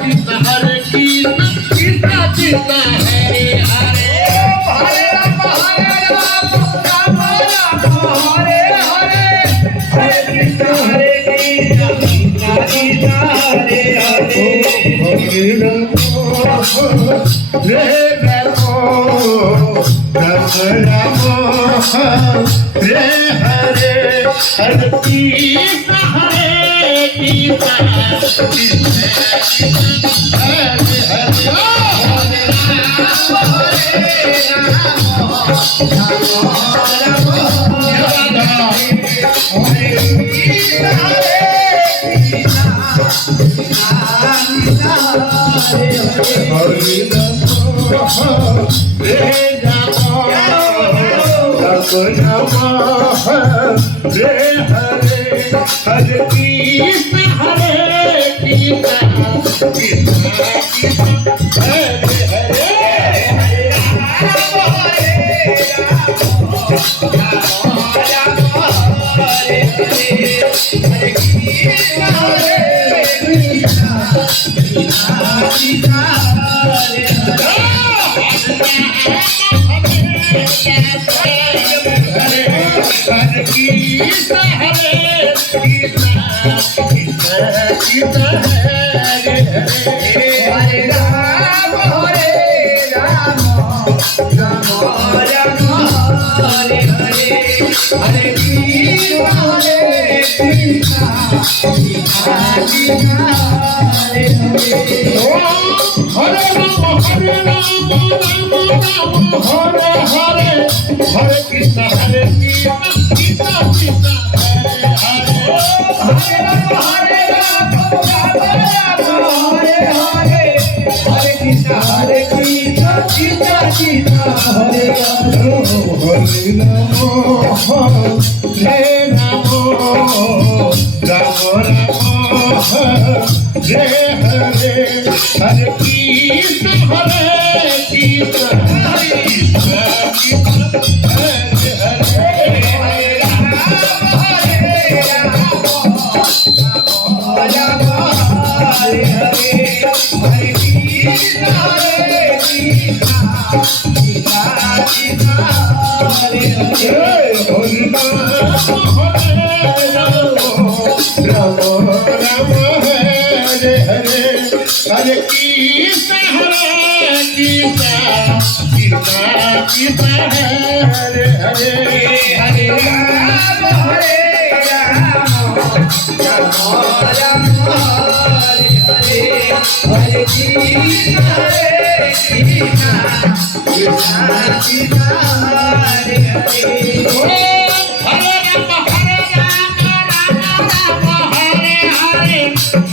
Hare Krishna Krishna Krishna Hare Hare Hare Ram Ram Ram Hare Hare Hare Krishna Krishna Krishna Hare Hare Hare Ram Ram Hare Hare Hare Krishna Hare Krishna Hare Hare Hare Krishna Hare Krishna Krishna Hare Hare Hare Krishna Hare Krishna Krishna Hare Hare Hare Ram Ram Hare Hare Hare Krishna Hare Hare Ram Hare Hare Hare Krishna Hare Krishna Krishna Krishna Hare Hare Ram Hare Krishna Hare Krishna Krishna Krishna Hare Hare Krishna Hare Krishna Hare Krishna Hare Krishna Hare Hare Hare Ram Ram Hare Hare Hare Krishna Krishna Krishna Hare Hare Hare Krishna Hare Krishna Krishna Krishna Hare Hare Hare Ram Ram Hare Hare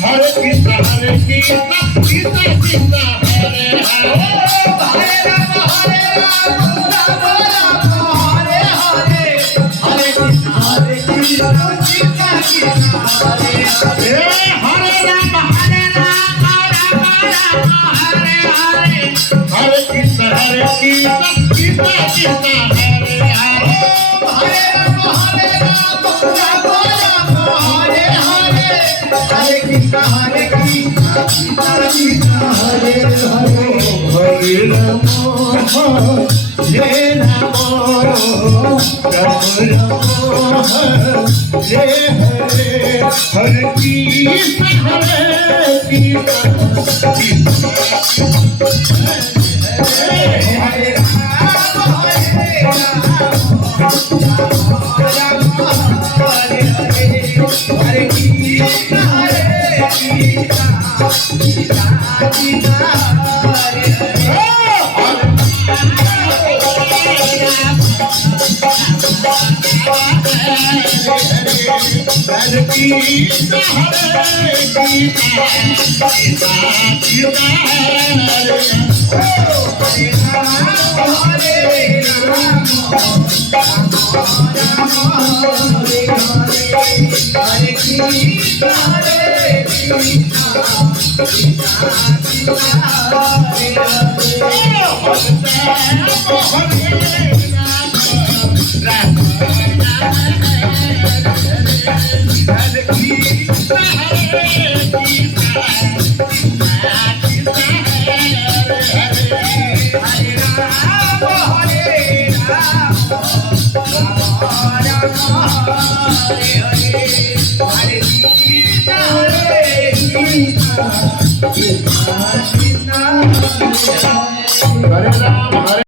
Hare Krishna Krishna Krishna Hare Hare Hare Ram Hare Krishna Krishna Krishna Hare Hare Hare Ram Hare Hare Krishna Krishna Krishna Hare Hare Hare Ram Jai Ram Hare Hare Hare Krishna Hare Hare Krishna, Krishna, Krishna, Hare Hare. Hare Ram Hare